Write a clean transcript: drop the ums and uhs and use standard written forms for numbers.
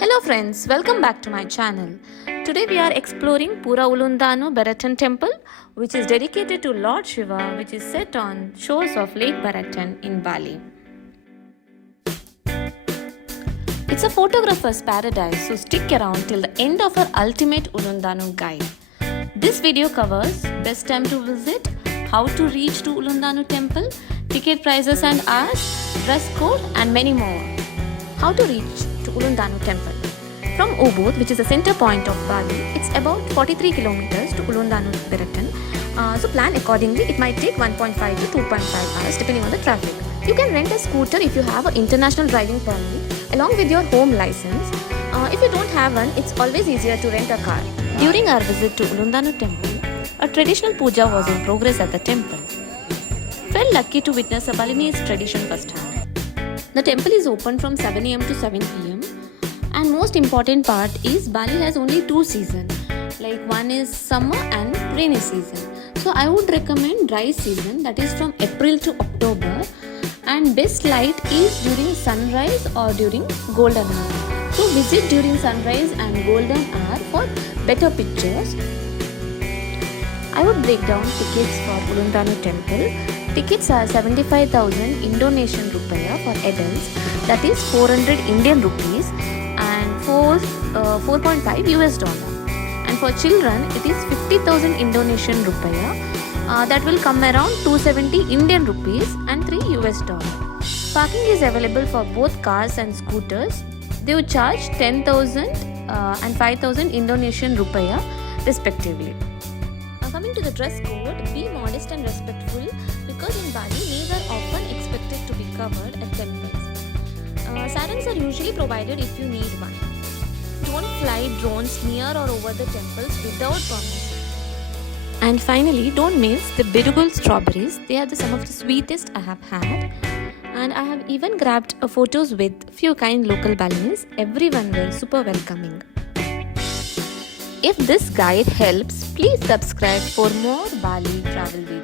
Hello friends, welcome back to my channel. Today we are exploring Pura Ulun Danu Beratan temple, which is dedicated to Lord Shiva, which is set on shores of Lake Beratan in Bali. It's a photographer's paradise, so stick around till the end of our ultimate Ulun Danu guide. This video covers best time to visit, how to reach to Ulun Danu temple, ticket prices and hours, dress code and many more. How to reach to Ulun Danu temple. From Ubud, which is the center point of Bali, it's about 43 kilometers to Ulun Danu Beratan. So plan accordingly. It might take 1.5 to 2.5 hours depending on the traffic. You can rent a scooter if you have an international driving permit along with your home license. If you don't have one, it's always easier to rent a car. During our visit to Ulun Danu temple, a traditional puja was in progress at the temple. Felt lucky to witness a Balinese tradition firsthand. The temple is open from 7 am to 7 pm. And most important part is Bali has only two seasons. Like one is summer and rainy season. So I would recommend dry season, that is from April to October. And best light is during sunrise or during golden hour. So visit during sunrise and golden hour for better pictures. I would break down tickets for Ulun Danu temple. Tickets are 75,000 Indonesian rupiah for adults, that is 400 Indian rupees, and 4.5 US dollar. And for children, it is 50,000 Indonesian rupiah, that will come around 270 Indian rupees and 3 US dollar. Parking is available for both cars and scooters. They would charge 10,000 and 5,000 Indonesian rupiah respectively. Coming to the dress code, be modest and respectful because in Bali, knees are often expected to be covered at temples. Sarangs are usually provided if you need one. Don't fly drones near or over the temples without permission. And finally, don't miss the Bedugul strawberries. They are some of the sweetest I have had. And I have even grabbed photos with few kind local Balinese. Everyone were super welcoming. If this guide helps, please subscribe for more Bali travel videos.